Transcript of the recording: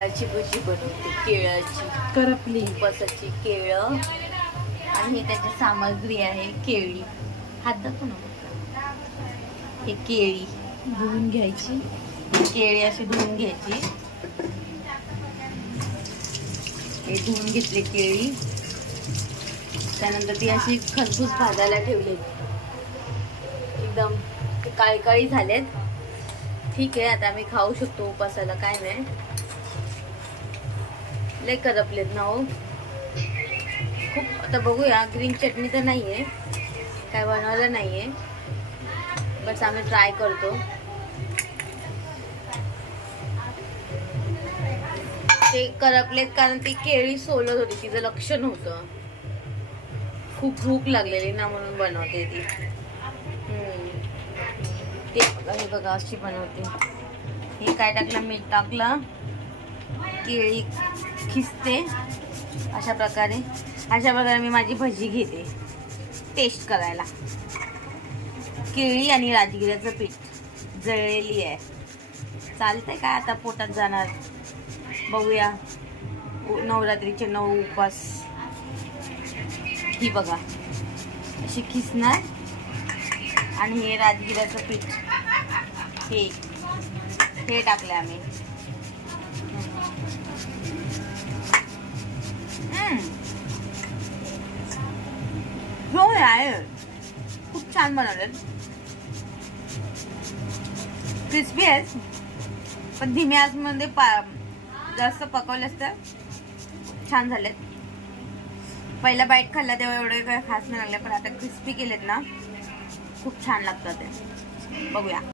केळाची भजी बनवते, केळाची करपली उपासाची केळं आणि हे त्याची सामग्री आहे केळी. हात दाखव ना फक्त. हे केळी धुवून घ्यायची. केळी अशी धुवून घ्यायची. हे धुवून घेतले केळी. त्यानंतर ती अशी खरपूस भाजायला ठेवली. एकदम काळी काळी झालेत. ठीक आहे, आता आम्ही खाऊ शकतो उपासाला, काय नाही. लय करपलेत ना हो खूप. आता बघूया, ग्रीन चटणी तर नाहीये, काय बनवलं नाहीये, बस आम्ही ट्राय करतो. ते करपलेत कारण ती केळी सोलत होती, तिचं लक्ष नव्हतं. खूप भूक लागलेली ना म्हणून बनवते ती. हे बघा अशी बनवते. हे काय टाकलं, मीठ टाकलं, केळी खिसते अशा प्रकारे मी माझी भजी घेते टेस्ट करायला. केळी आणि राजगिऱ्याचं पीठ जळलेली आहे, चालतंय काय, आता पोटात जाणार. बघूया, नवरात्रीचे 9 उपास. ही बघा अशी खिसणार आणि हे राजगिऱ्याचं पीठ हे टाकले आम्ही. हो आहे, खूप छान बनवलेत. क्रिस्पी आहेत, पण धीम्या आचेमध्ये जास्त पकवलेस तर छान झालेत. पहिला बाईट खाल्ला तेव्हा एवढे काय खास नाही लागले, पण आता क्रिस्पी केलेत ना, खूप छान लागतात ते. बघूया.